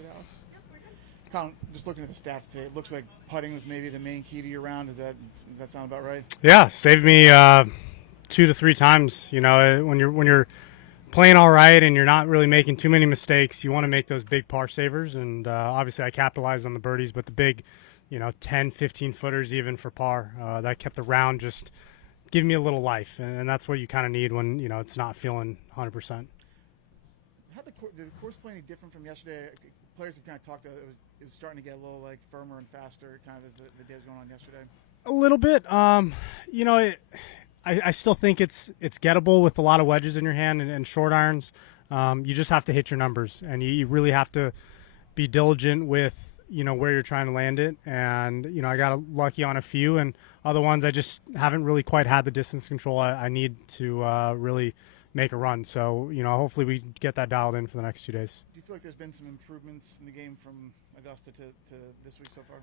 good, Alex. Collin, just looking at the stats today, it looks like putting was maybe the main key to your round. Does that sound about right? Yeah, saved me 2 to 3 times. When you're playing all right and you're not really making too many mistakes, you want to make those big par savers. And obviously, I capitalized on the birdies, but the big, 10, 15 footers even for par, that kept the round just giving me a little life, and that's what you kind of need when it's not feeling 100%. Did the course play any different from yesterday? Players have kind of talked. It was starting to get a little firmer and faster, kind of as the day was going on yesterday. A little bit. I still think it's gettable with a lot of wedges in your hand and short irons. You just have to hit your numbers, and you really have to be diligent with where you're trying to land it. And I got lucky on a few, and other ones I just haven't really quite had the distance control I need to really make a run. So hopefully we get that dialed in for the next 2 days. Do you feel like there's been some improvements in the game from Augusta to this week so far?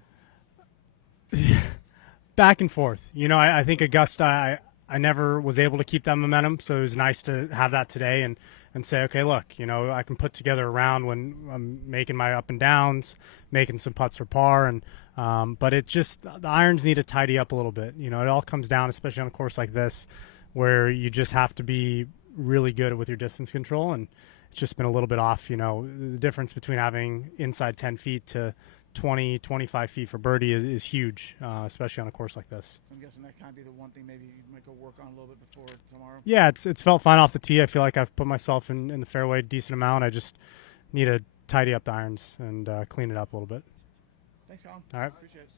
Back and forth. I think Augusta, I never was able to keep that momentum, so it was nice to have that today and say, okay, look, I can put together a round when I'm making my up and downs, making some putts for par, and but it just, the irons need to tidy up a little bit. It all comes down, especially on a course like this, where you just have to be really good with your distance control, and it's just been a little bit off. The difference between having inside 10 feet to 20, 25 feet for birdie is huge, especially on a course like this. So I'm guessing that kind of be the one thing maybe you might go work on a little bit before tomorrow? Yeah, it's felt fine off the tee. I feel like I've put myself in the fairway a decent amount. I just need to tidy up the irons and clean it up a little bit. Thanks, Collin. All right. Appreciate it.